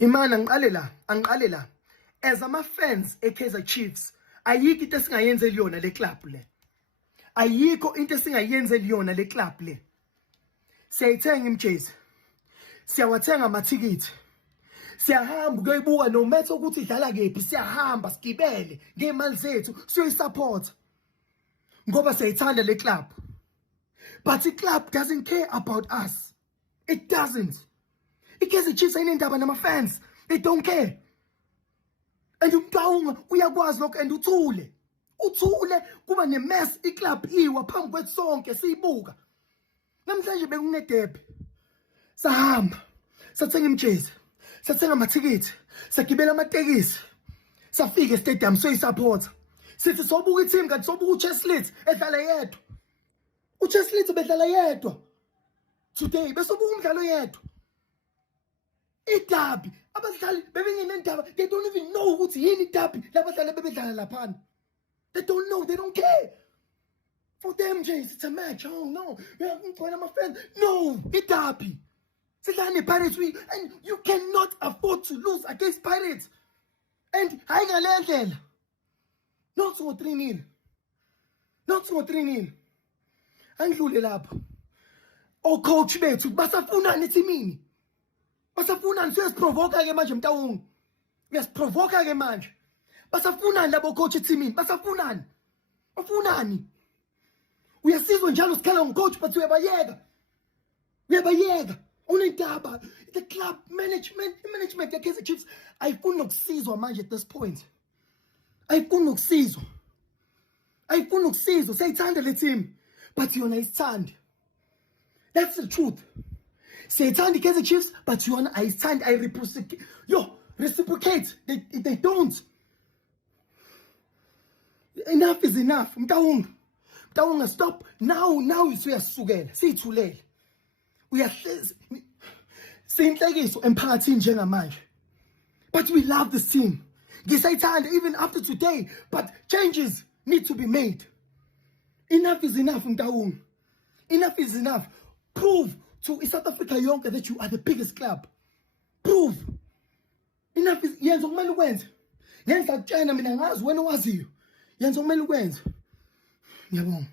Imana angiqale la. As ama-fans e-Kaizer Chiefs, ayikho into esingayenzeli yona le club le. Ayikho into esingayenzeli yona le club le. Siyayithenga imjezi. Siyawathenga amathikithi. Siyahamba ukuyibuka no matter ukuthi idlala kephi, siyahamba sigibele ngeemali zethu siyoyisupport. Ngoba siyayithanda le club. But the club doesn't care about us. It doesn't. I-Kaizer Chiefs ayinendaba nama-fans. They don't care. And uMtaung uyakwazi lokho and uthule. Uthule kuba ne-mess i-club iwa phambi kwethu sonke siyibuka. Namhlanje bekunedebe. Sahamba. Sathenga imjezi. Sathenga amathikithi. Sagibela amatekisi. Safika e-stadium soyisupport. Sithi sobuka i-team kanti sobuka uChesley edlala yedwa. uChesley bedlala yedwa. Today besobuka umdlalo yedwa. Idabi abadlali bebengenendaba, they don't even know ukuthi yini idabi labadlali bebedlala laphana. They don't know, they don't care. For them, James, it's a match. Oh no, I'm a fan. No, idabi. Sidlala Pirates, and you cannot afford to lose against Pirates. And hayi ngale ndlela. Not for 3-0. Not for 3-0. Angidlule lapha. Coach bethu basafunani etimini. Basafunani siyasiprovoka ke manje Mtaung. Uyasiprovoka ke manje. Basafunani labo coach etimini. Basafunani. Bafunani. Uyasizwa njalo sikhala ngocoach but uyabayeka. Uyabayeka. Unendaba. The club management the Kaizer Chiefs ayifuni nokusizwa manje at this point. Ayifuni nokusizwa. Ayifuni nokusizwa. Siyayithanda le team but yona ayithandi. That's the truth. Siyayithanda Kaizer Chiefs but yona ayithandi. Reciprocate. They don't. Enough is enough. Mtaung, stop. Now usuyasukela. Siyithulele. Siyinhlekiso emphakathini njengamanje. But we love this team. Ngisayithanda even after today, but changes need to be made. Enough is enough, Mtaung. Enough is enough. Prove to South Africa yonke that you are the biggest club. Prove. Enough is yenza okumele ukwenze. Yenza kutshena mina ngazi wena owaziyo. Yenza okumele ukwenze. Ngiyabonga.